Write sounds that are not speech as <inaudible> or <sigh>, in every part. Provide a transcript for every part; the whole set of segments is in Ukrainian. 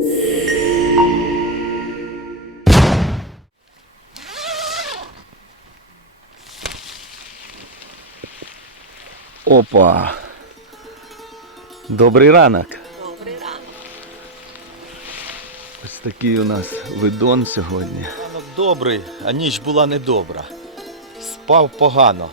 Опа. Добрий ранок. Добрий ранок. Ось такий у нас видон сьогодні. Ранок добрий, а ніч була недобра. Спав погано.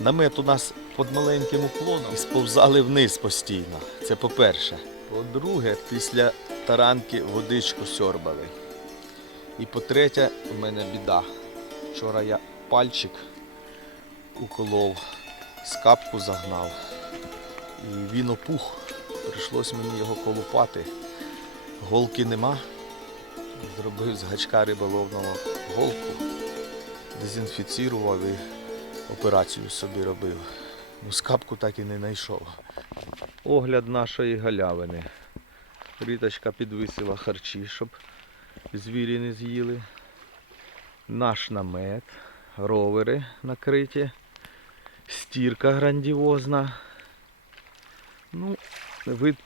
Намет у нас під маленьким уклоном і сповзали вниз постійно. Це по-перше. По-друге, після таранки водичку сьорбали. І по-третє, у мене біда. Вчора я пальчик уколов, скапку загнав. І він опух. Прийшлось мені його колупати. Голки нема. Зробив з гачка риболовного голку, дезінфіцірував і операцію собі робив. Ну, скапку так і не знайшов. Огляд нашої галявини. Ріточка підвисила харчі, щоб звірі не з'їли. Наш намет, ровери накриті, стірка грандіозна. Ну, вид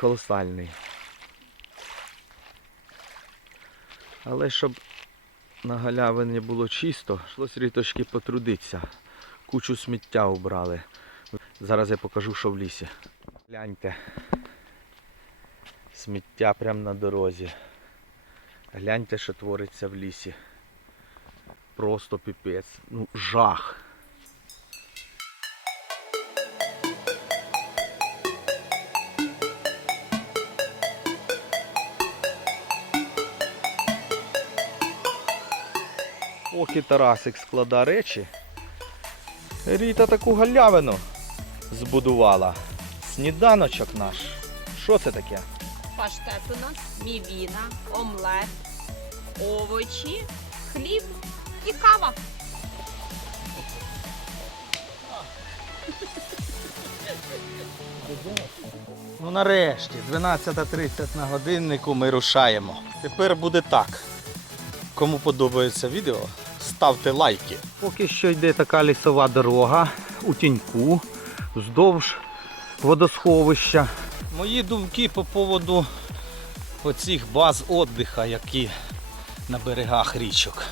колосальний. Але щоб на галявині було чисто, йшлось ріточки потрудитися. Кучу сміття убрали. Зараз я покажу, що в лісі. Гляньте. Сміття прямо на дорозі. Гляньте, що твориться в лісі. Просто піпець. Ну, жах. Поки Тарасик склада речі, Ріта таку галявину збудувала. Сніданочок наш. Що це таке? Паштет у нас, мівіна, омлет, овочі, хліб і кава. Ну нарешті, 12.30 на годиннику ми рушаємо. Тепер буде так. Кому подобається відео, ставте лайки. Поки що йде така лісова дорога у тіньку, вздовж водосховища. Мої думки по поводу оцих баз віддиха, які на берегах річок.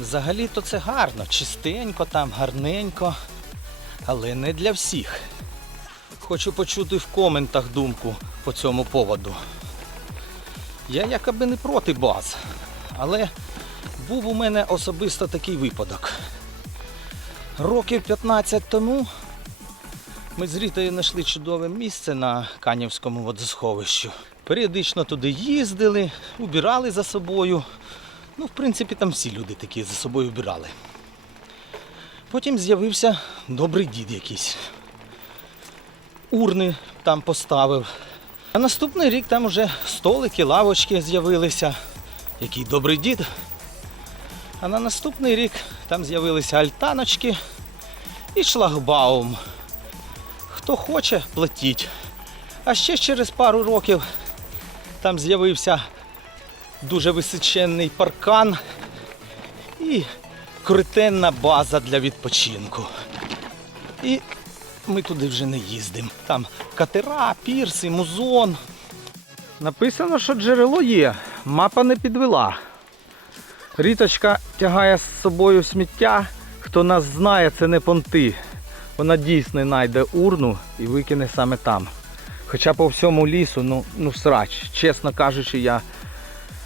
Взагалі-то це гарно, чистенько там, гарненько, але не для всіх. Хочу почути в коментах думку по цьому поводу. Я якоби не проти баз, але був у мене особисто такий випадок. Років 15 тому ми з Рітою знайшли чудове місце на Канівському водосховищі. Періодично туди їздили, убирали за собою. Ну, в принципі, там всі люди такі за собою убирали. Потім з'явився добрий дід якийсь. Урни там поставив. А наступний рік там вже столики, лавочки з'явилися. Який добрий дід. А на наступний рік там з'явилися альтаночки і шлагбаум. Хто хоче, платіть. А ще через пару років там з'явився дуже височенний паркан і крутенна база для відпочинку. І ми туди вже не їздимо. Там катера, пірси, музон. Написано, що джерело є, мапа не підвела. Ріточка тягає з собою сміття. Хто нас знає, це не понти. Вона дійсно знайде урну і викине саме там. Хоча по всьому лісу, ну, ну срач. Чесно кажучи, я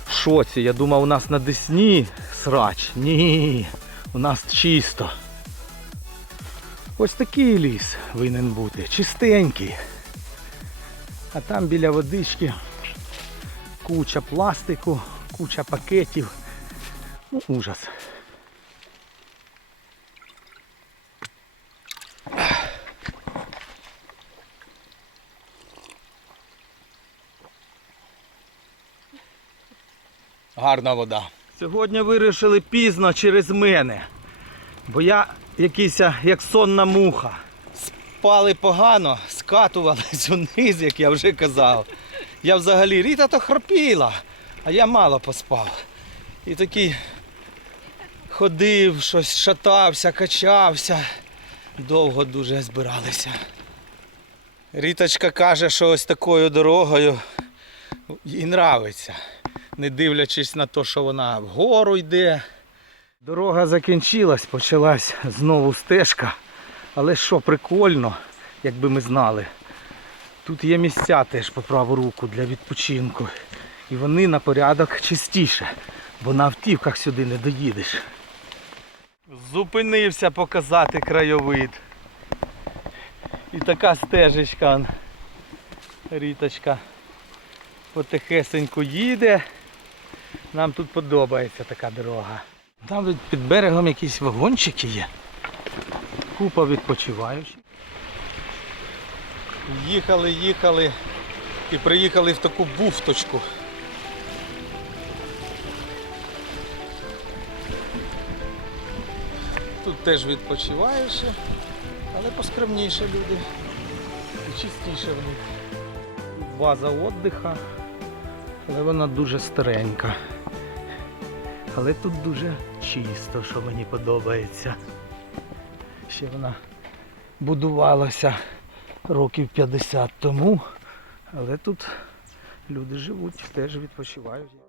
в шоці. Я думав, у нас на Десні срач. Ні, у нас чисто. Ось такий ліс винен бути. Чистенький. А там біля водички куча пластику, куча пакетів. Ну, ужас. Гарна вода. Сьогодні вирішили пізно через мене. Бо я якийсь як сонна муха. Спали погано, скатувались <laughs> униз, як я вже казав. Я взагалі Ріта то хропіла, а я мало поспав. І такий ходив, щось шатався, качався. Довго дуже збиралися. Ріточка каже, що ось такою дорогою їй нравиться. Не дивлячись на те, що вона вгору йде. Дорога закінчилась, почалась знову стежка. Але що прикольно, якби ми знали. Тут є місця теж по праву руку для відпочинку. І вони на порядок чистіше, бо на автівках сюди не доїдеш. Зупинився показати краєвид. І така стежечка. Ріточка потихесеньку їде. Нам тут подобається така дорога. Там тут під берегом якісь вагончики є. Купа відпочиваючих. Їхали, їхали і приїхали в таку буфточку. Тут теж відпочиваючі, але поскромніше люди. І чистіше в них. База віддиха, але вона дуже старенька. Але тут дуже чисто, що мені подобається. Ще вона будувалася років 50 тому, але тут люди живуть, теж відпочивають.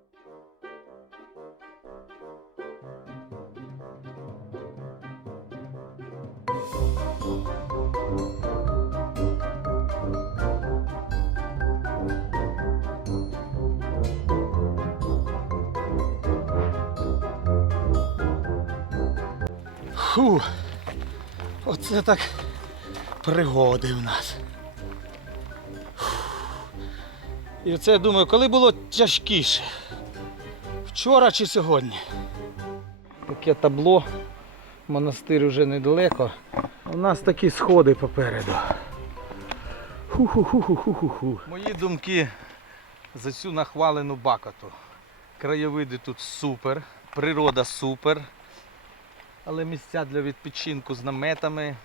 Фу, оце так пригоди в нас. Фу. І оце я думаю, коли було тяжкіше? Вчора чи сьогодні? Таке табло, монастир вже недалеко. У нас такі сходи попереду. Ху-ху-ху-ху-ху-ху. Мої думки за цю нахвалену бакоту. Краєвиди тут супер, природа супер. Але місця для відпочинку з наметами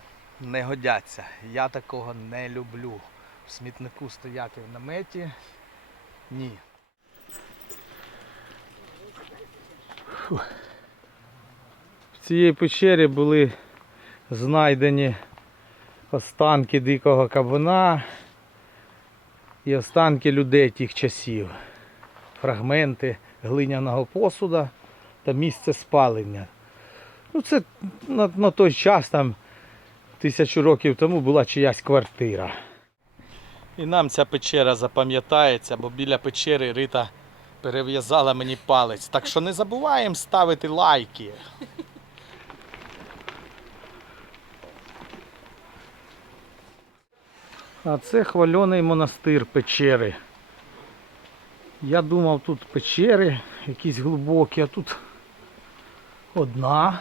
не годяться. Я такого не люблю. В смітнику стояти в наметі. Ні. В цій печері були знайдені останки дикого кабана і останки людей тих часів. Фрагменти глиняного посуда та місце спалення. Ну, це на, на той час, там, тисячу років тому, була чиясь квартира. І нам ця печера запам'ятається, бо біля печери Рита перев'язала мені палець. Так що не забуваємо ставити лайки. А це хвальоний монастир печери. Я думав, тут печери якісь глибокі, а тут одна.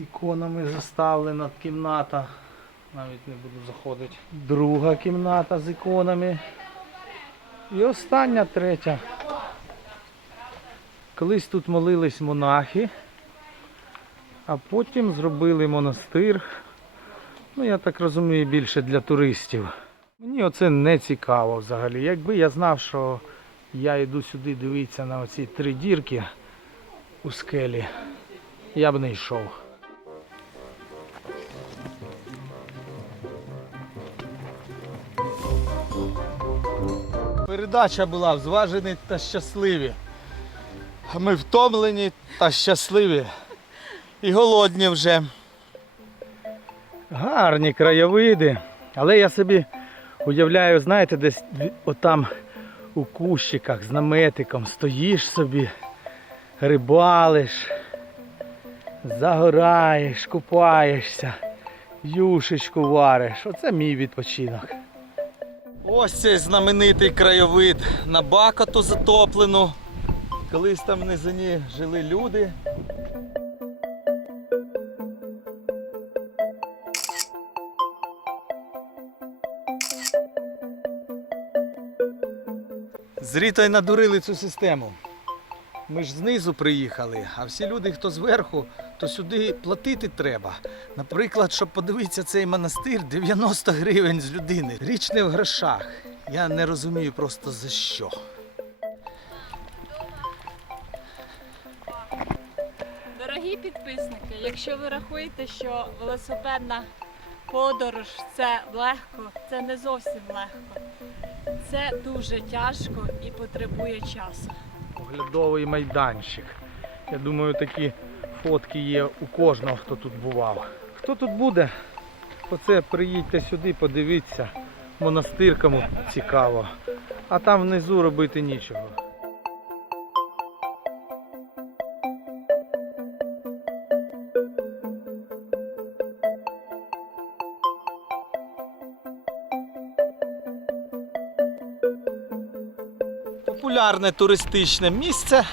Іконами заставлена кімната. Навіть не буду заходити. Друга кімната з іконами. І остання третя. Колись тут молились монахи, а потім зробили монастир. Ну, я так розумію, більше для туристів. Мені оце не цікаво взагалі. Якби я знав, що я йду сюди дивитися на оці три дірки у скелі, я б не йшов. Передача була зважені та щасливі. Ми втомлені та щасливі. І голодні вже. Гарні краєвиди. Але я собі уявляю, знаєте, десь отам у кущиках з наметиком стоїш собі, рибалиш, загораєш, купаєшся, юшечку вариш. Оце мій відпочинок. Ось цей знаменитий краєвид на Бакоту затоплену. Колись там в низині жили люди. З Рітою надурили цю систему. Ми ж знизу приїхали, а всі люди, хто зверху, то сюди платити треба. Наприклад, щоб подивитися цей монастир, 90 гривень з людини. Річ не в грошах. Я не розумію просто за що. Дорогі підписники, якщо ви рахуєте, що велосипедна подорож це легко, це не зовсім легко. Це дуже тяжко і потребує часу. Оглядовий майданчик. Я думаю, такі фотки є у кожного, хто тут бував. Хто тут буде? Оце приїдьте сюди, подивіться. Монастир кому цікаво. А там внизу робити нічого. Популярне туристичне місце,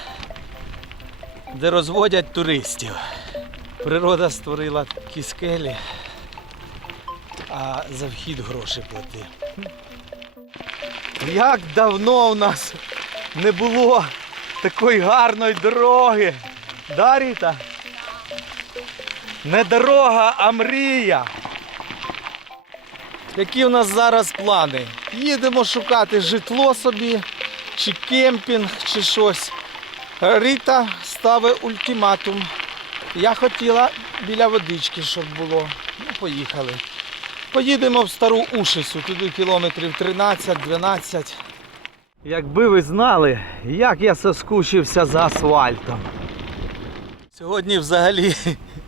де розводять туристів. Природа створила такі скелі, а за вхід гроші плати. Як давно у нас не було такої гарної дороги. Да, Ріта? Не дорога, а мрія. Які у нас зараз плани? Їдемо шукати житло собі, чи кемпінг, чи щось. Рита ставить ультиматум. Я хотіла біля водички, щоб було. Ну, поїхали. Поїдемо в стару Ушицю, туди кілометрів 13-12. Якби ви знали, як я соскучився за асфальтом. Сьогодні взагалі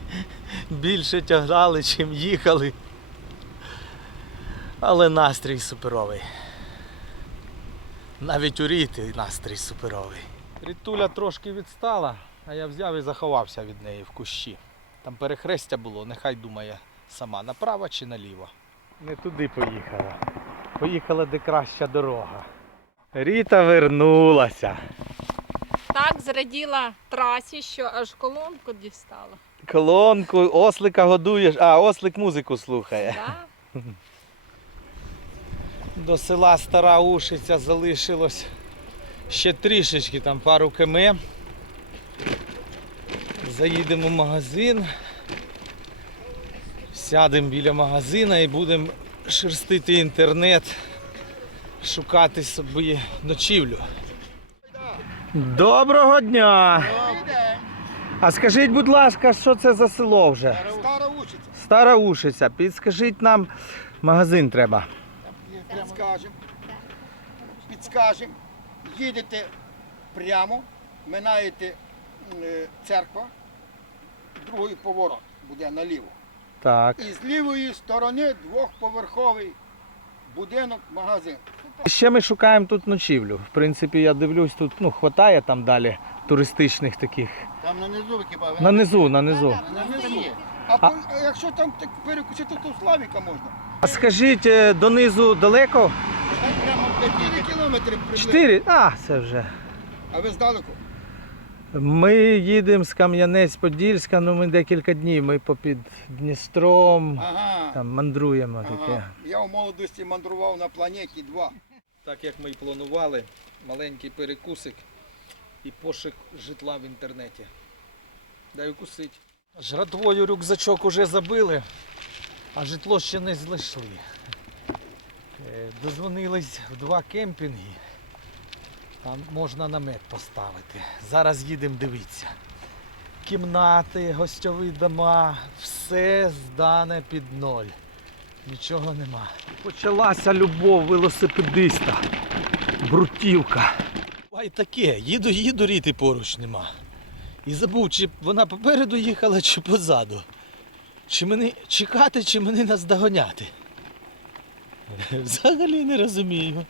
<laughs> більше тягали, чим їхали. Але настрій суперовий. Навіть у Ріти настрій суперовий. Рітуля трошки відстала, а я взяв і заховався від неї в кущі. Там перехрестя було, нехай думає сама, направо чи наліво. Не туди поїхала. Поїхала, де краща дорога. Ріта вернулася. Так зраділа трасі, що аж колонку дістала. Колонку, ослика годуєш, а ослик музику слухає. Да? <laughs> До села Стара Ушиця залишилось ще трішечки, там пару км. Заїдемо в магазин, сядемо біля магазина і будемо шерстити інтернет, шукати собі ночівлю. Доброго дня! А скажіть, будь ласка, що це за село вже? Стара учиться. Стара Ушиця. Підскажіть нам, магазин треба. Підскажемо. Підскажемо. Їдете прямо, минаєте е, церква, другий поворот буде наліво. Так. І з лівої сторони двохповерховий будинок, магазин. Ще ми шукаємо тут ночівлю. В принципі, я дивлюсь, тут ну, хватає там далі туристичних таких. Там на низу википав. На низу, на низу. На низу. А, а якщо там так перекусити, то Славіка можна. А скажіть, е, донизу далеко? Прямо 4 кілометри приблизно. Чотири? А, це вже. А ви здалеку? Ми їдемо з Кам'янець-Подільська, ну ми декілька днів. Ми попід Дністром, Ага. там мандруємо таке. ага. Я в молодості мандрував на планеті 2. Так як ми і планували, маленький перекусик і пошук житла в інтернеті. Дай укусить. Жратвою рюкзачок уже забили, а житло ще не знайшли. Дозвонились в два кемпінги. Там можна намет поставити. Зараз їдемо дивитися. Кімнати, гостьові дома, все здане під ноль. Нічого нема. Почалася любов велосипедиста. Брутівка. Буває таке, їду, їду, ріти поруч нема. І забув, чи вона попереду їхала, чи позаду. Чи мене чекати, чи мене наздоганяти. <laughs> Взагалі не розумію.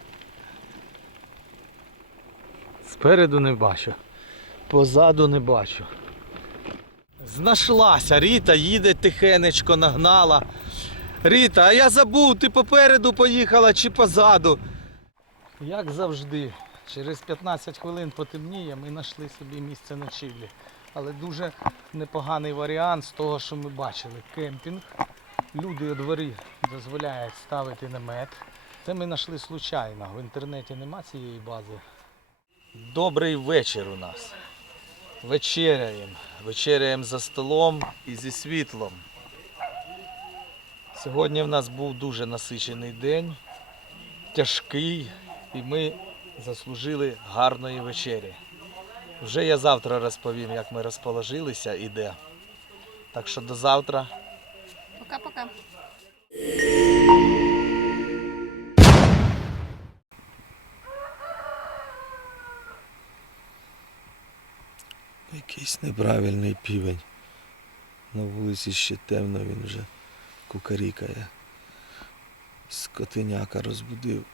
Спереду не бачу. Позаду не бачу. Знашлася, Ріта їде тихенечко, нагнала. Ріта, а я забув, ти попереду поїхала чи позаду. Як завжди, через 15 хвилин потемніє, ми знайшли собі місце ночівлі. Але дуже непоганий варіант з того, що ми бачили. Кемпінг. Люди у дворі дозволяють ставити намет. Це ми знайшли случайно. В інтернеті нема цієї бази. Добрий вечір у нас. Вечеряємо. Вечеряємо за столом і зі світлом. Сьогодні в нас був дуже насичений день, тяжкий, і ми заслужили гарної вечері. Вже я завтра розповім, як ми розположилися і де. Так що до завтра. Пока-пока. Якийсь неправильний півень. На вулиці ще темно, він вже кукарікає. Скотиняка розбудив.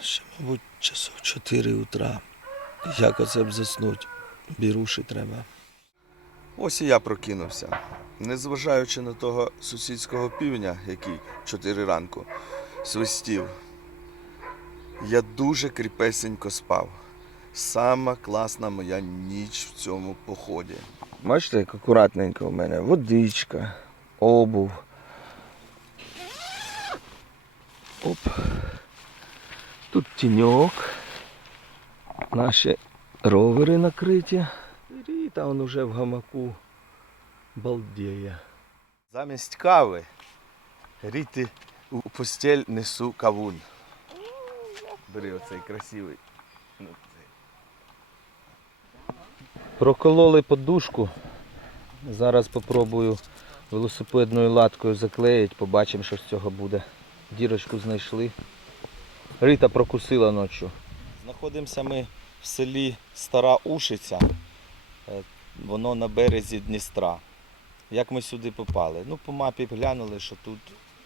Ще, мабуть, часов 4 утра. Як оце б заснуть. Біруші треба. Ось і я прокинувся. Незважаючи на того сусідського півня, який чотири ранку свистів, я дуже кріпесенько спав. Сама класна моя ніч в цьому поході. Бачите, як акуратненько в мене. Водичка, обув. Оп. Тут тіньок. Наші ровери накриті. І там він уже в гамаку балдіє. Замість кави ріти у постель несу кавун. Бери оцей красивий. Ну. Прокололи подушку. Зараз попробую велосипедною латкою заклеїти, побачимо, що з цього буде. Дірочку знайшли. Рита прокусила ночі. Знаходимося ми в селі Стара Ушиця. Е, Воно на березі Дністра. Як ми сюди попали? Ну, по мапі глянули, що тут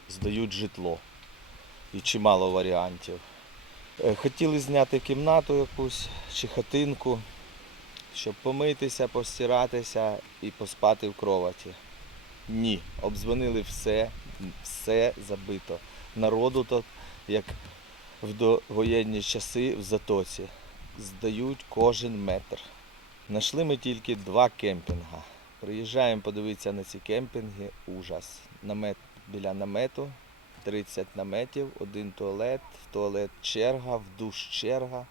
здають житло. І чимало варіантів. Е, Хотіли зняти кімнату якусь чи хатинку, щоб помитися, постиратися і поспати в кроваті. Ні, обдзвонили все, все забито. Народу тут, як в довоєнні часи в Затоці. Здають кожен метр. Знайшли ми тільки два кемпінга. Приїжджаємо подивитися на ці кемпінги. Ужас. Намет біля намету, 30 наметів, один туалет, в туалет черга, в душ черга.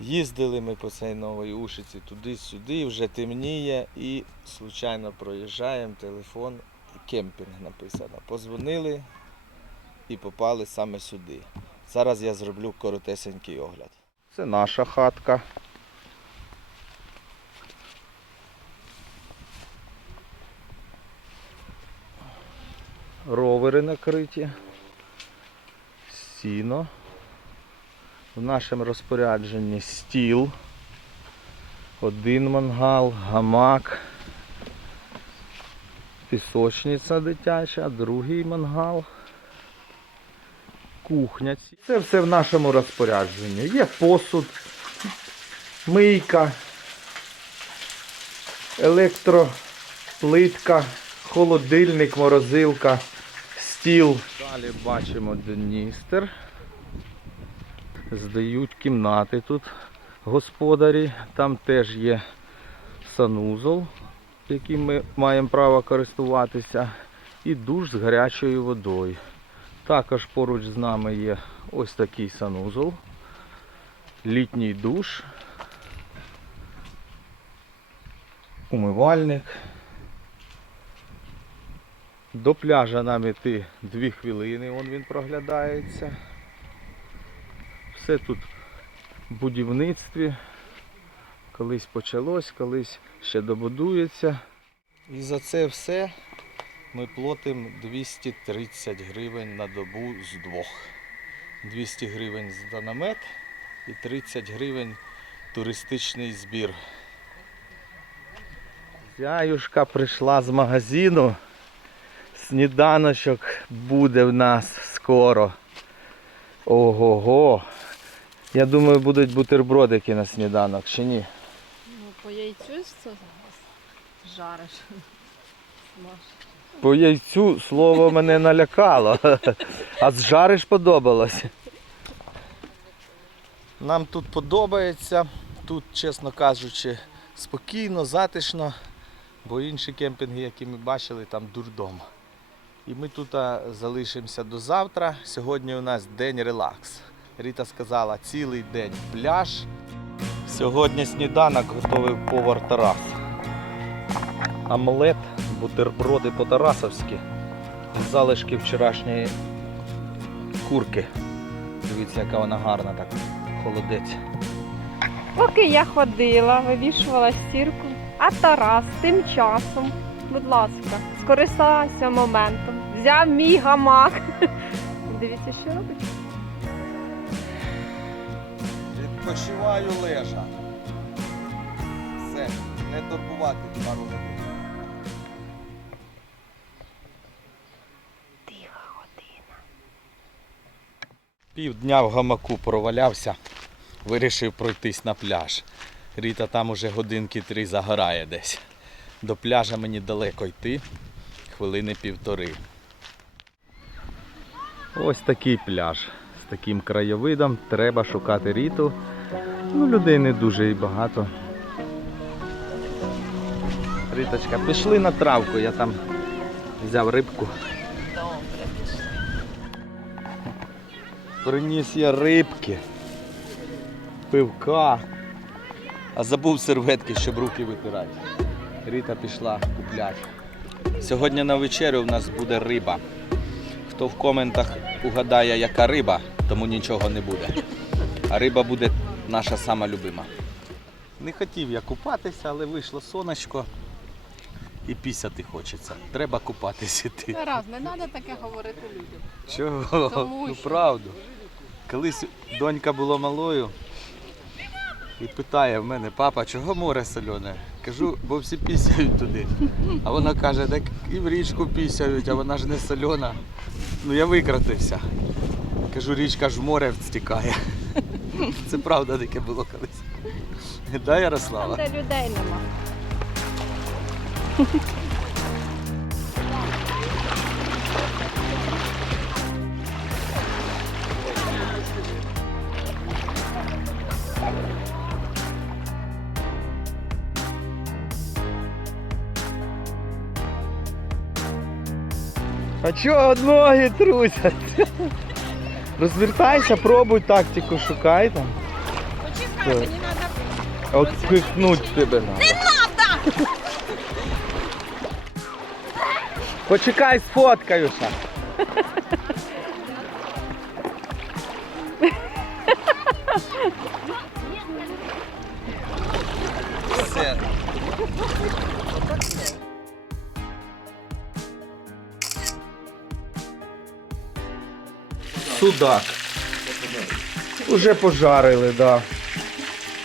Їздили ми по цій новій ушиці туди-сюди, вже темніє і случайно проїжджаємо, телефон, кемпінг написано. Позвонили і попали саме сюди. Зараз я зроблю коротесенький огляд. Це наша хатка. Ровери накриті. Сіно. В нашому розпорядженні стіл. Один мангал, гамак. Пісочниця дитяча, другий мангал. Кухня. Це все в нашому розпорядженні. Є посуд, мийка, електроплитка, холодильник, морозилка, стіл. Далі бачимо Дністер. Здають кімнати тут господарі. Там теж є санузол, яким ми маємо право користуватися, і душ з гарячою водою. Також поруч з нами є ось такий санузол, літній душ, умивальник. До пляжа нам іти 2 хвилини, вон він проглядається. Все тут в будівництві. Колись почалось, колись ще добудується. І за це все ми платимо 230 гривень на добу з двох. 200 гривень за намет і 30 гривень туристичний збір. Зяюшка прийшла з магазину. Сніданочок буде в нас скоро. Ого-го. Я думаю, будуть бутербродики на сніданок, чи ні? Ну, по яйцю ж це жариш. По яйцю слово мене налякало. А з жариш подобалось. Нам тут подобається. Тут, чесно кажучи, спокійно, затишно, бо інші кемпінги, які ми бачили, там дурдом. І ми тут залишимося до завтра. Сьогодні у нас день релакс. Ріта сказала, цілий день пляж. Сьогодні сніданок готовий повар Тарас. Омлет, бутерброди по-тарасовськи. Залишки вчорашньої курки. Дивіться, яка вона гарна так. Холодець. Поки я ходила, вивішувала стірку, а Тарас тим часом, будь ласка, скористався моментом, взяв мій гамак. Дивіться, що робить. Відпочиваю лежа. Все. не турбувати пару годин. Півдня в гамаку провалявся, вирішив пройтись на пляж. Ріта там уже годинки три загорає десь. До пляжа мені далеко йти, хвилини півтори. Ось такий пляж. З таким краєвидом треба шукати ріту. Ну, людей не дуже і багато. Ріточка, пішли на травку, я там взяв рибку. Приніс я рибки, пивка, а забув серветки, щоб руки витирати. Ріта пішла купляти. Сьогодні на вечерю в нас буде риба. Хто в коментах угадає, яка риба, тому нічого не буде. А риба буде наша сама любима. Не хотів я купатися, але вийшло сонечко і пісяти хочеться. Треба купатися іти. Тарас, не треба таке говорити людям. Чого? Тому ну що. правду. Колись донька була малою і питає в мене, папа, чого море солене? Кажу, бо всі пісяють туди. А вона каже, так і в річку пісяють, а вона ж не солена. Ну я викратився. Кажу, річка ж в море втікає. Це правда таке було колись. Да, Ярослава? Там, де людей нема. А чого ноги трусять? Розвертайся, пробуй тактику, шукай там. Почекай, мені треба От пихнуть тебе надо. Не надо! Почекай, сфоткаюся. Судак. Уже пожарили, да.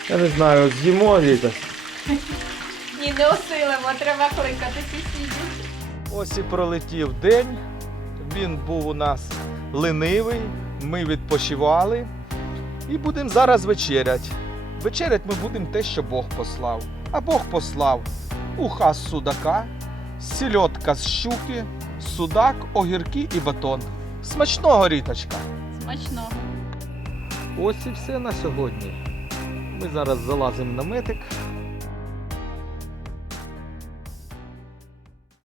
Я не знаю, з'їмо Віта. Ні, не осилимо, треба кликати сусідів. Ось і пролетів день. Він був у нас ленивий. Ми відпочивали. І будемо зараз вечерять. Вечерять ми будемо те, що Бог послав. А Бог послав уха з судака, сільотка з щуки, судак, огірки і батон. Смачного ріточка! Смачного. Ось і все на сьогодні. Ми зараз залазимо на метик,